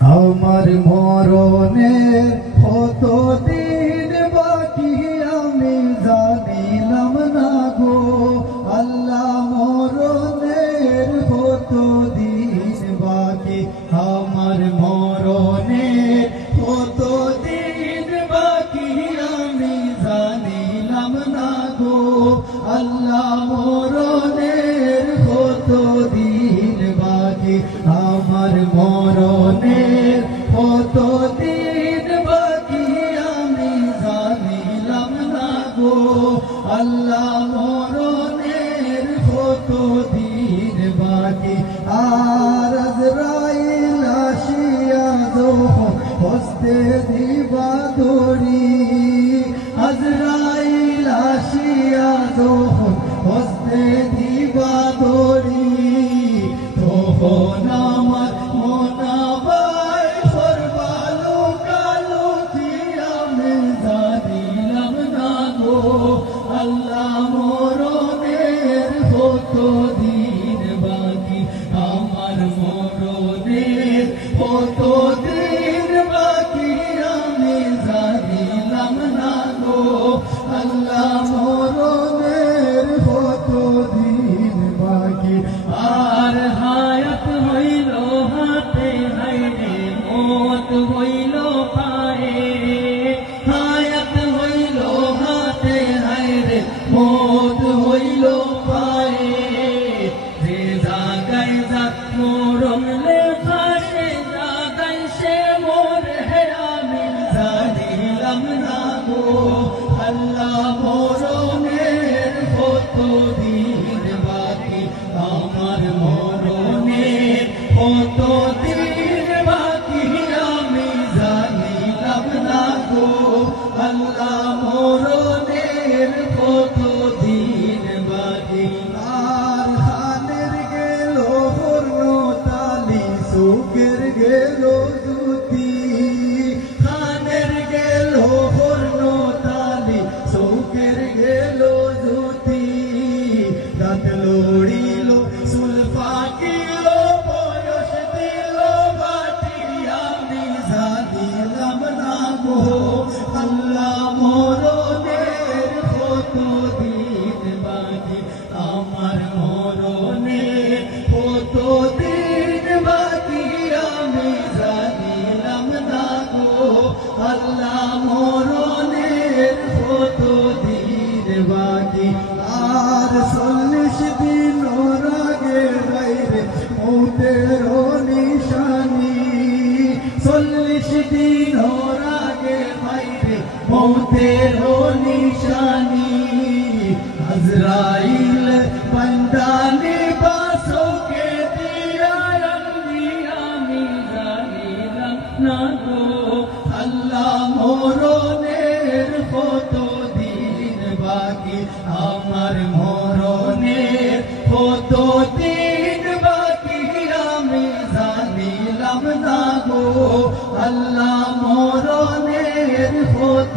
আমার মরণের কতদিন বাকি আমি জানিলাম না গো আল্লাহ মরণের কতদিন বাকি আমার মরণের কতদিন বাকি আমি জানিলাম না গো আল্লাহ মরণের কতদিন বাকি আমার মরণের কতদিন বাকি আমি জানিলাম না গো আল্লাহ মরণের কতদিন বাকি আর আজরাইল আসিয়া যখন হস্তে দিবা দড়ি আজরাইল আসিয়া যখন হস্তে দিবা দড়ি তখন আমার মনাবাই সর্বালো কালো কি আমি জানিলাম না গো আল্লাহ মরণের কতদিন বাকি আমার মরণের কতদিন বাকি আমি জানিলাম না গো আল্লাহ মরণের কতদিন বাকি আর হায়াত হইল হাতে হাইরে মত হইল পায়ে হায়াত হইল হাতে হাইরে মত হইল পায়ে যে জাগায় যাক মরণ লেখা সে জাগায় সে মোর হে আমি জানিলাম না গো আল্লাহ মরণের কতদিন বাকি আমার মরণের কতদিন বাকি আমি জানিলাম না গো আল্লাহ মরণের কতদিন বাকি আর খানের গেল হর্ণতালি চোখের গেল জুতি খানের গেল হর্ণতালি চোখের গেল জুতি দাঁত লড়িল চুল পাকিল বয়স দিল বাটি আমি জানিলাম না গো আল্লাহ মরণের কতদিন বাকি আমার মরণের কতদিন বাকি আমি জানিলাম না গো আল্লাহ মরণের কতদিন বাকি আর 40 দিন আগে বাইরে মৌতের নিশানি 40 দিন আগে বাইরে মৌতের নিশানি আজরাইল বন্দানি বাসোকে দিয়া আমি জানিলাম না গো আল্লাহ মরণের কতদিন বাকি আমার মরণের কতদিন বাকি আমি জানিলাম না গো আল্লাহ মরণের কত